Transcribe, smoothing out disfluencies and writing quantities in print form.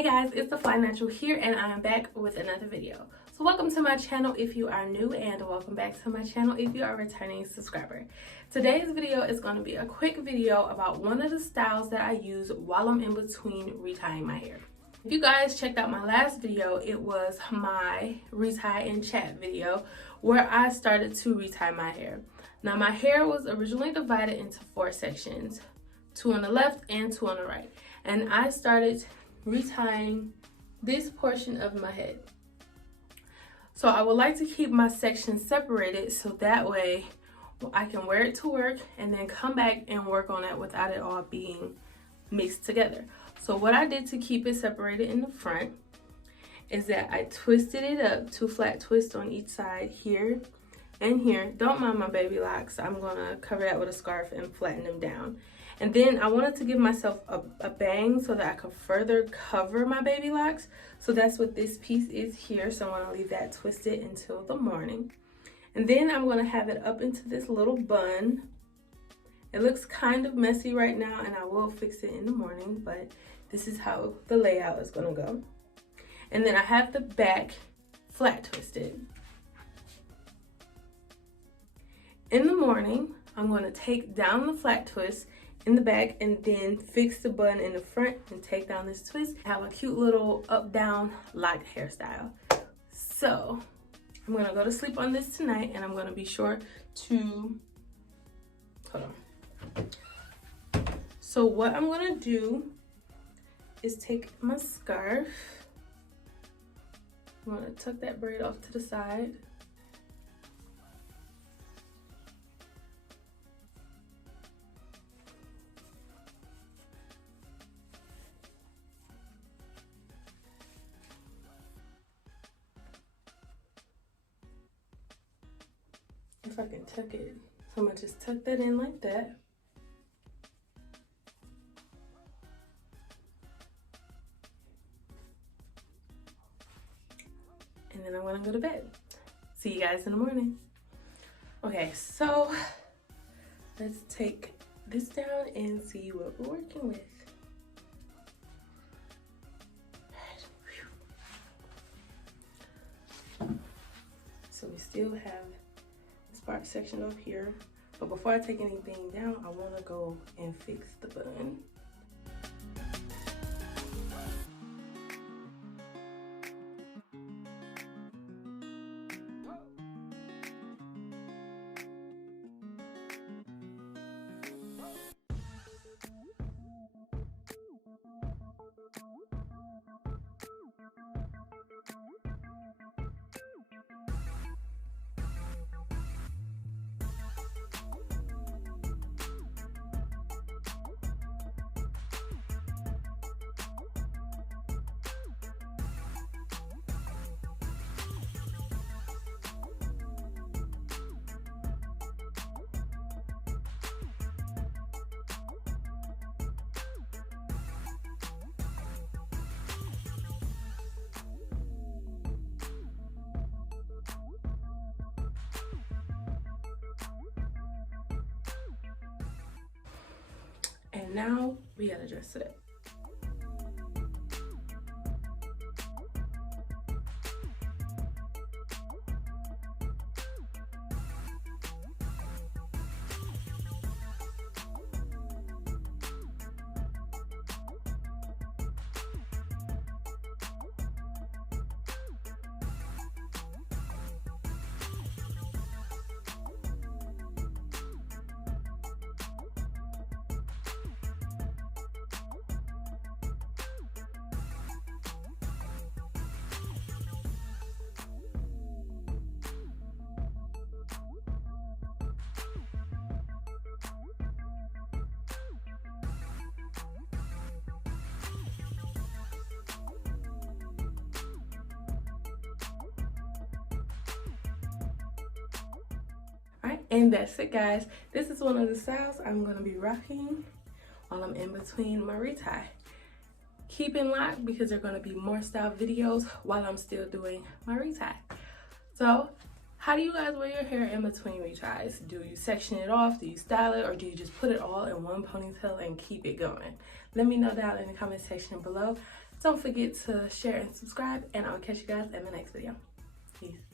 Hey guys, it's the Fly Natural here, and I am back with another video. So welcome to my channel if you are new, and welcome back to my channel if you are a returning subscriber. Today's video is going to be a quick video about one of the styles that I use while I'm in between retying my hair. If you guys checked out my last video, it was my retie and chat video where I started to retie my hair. Now my hair was originally divided into 4 sections, 2 on the left and 2 on the right. And I started retying this portion of my head. So I would like to keep my sections separated so that way I can wear it to work and then come back and work on it without it all being mixed together. So what I did to keep it separated in the front is that I twisted it up, 2 flat twists on each side here and here. Don't mind my baby locks. I'm gonna cover that with a scarf and flatten them down. And then I wanted to give myself a bang so that I could further cover my baby locks. So that's what this piece is here. So I'm gonna leave that twisted until the morning. And then I'm gonna have it up into this little bun. It looks kind of messy right now and I will fix it in the morning, but this is how the layout is gonna go. And then I have the back flat twisted. In the morning, I'm gonna take down the flat twist in the back and then fix the bun in the front and take down this twist. Have a cute little up down locked hairstyle. So I'm gonna go to sleep on this tonight and I'm gonna be sure to, hold on. So what I'm gonna do is take my scarf. I'm gonna tuck that braid off to the side. If I can tuck it, so I'm gonna just tuck that in like that. And then I'm gonna go to bed. See you guys in the morning. Okay, so let's take this down and see what we're working with. So we still have this part section up here, but before I take anything down, I want to go and fix the bun. And now we gotta dress it up. Alright, and that's it guys. This is one of the styles I'm going to be rocking while I'm in between my retie. Keep in lock because there are going to be more style videos while I'm still doing my retie. So How do you guys wear your hair in between retries? Do you section it off? Do you style it? Or do you just put it all in one ponytail and keep it going? Let me know down in the comment section below. Don't forget to share and subscribe, and I'll catch you guys in the next video. Peace.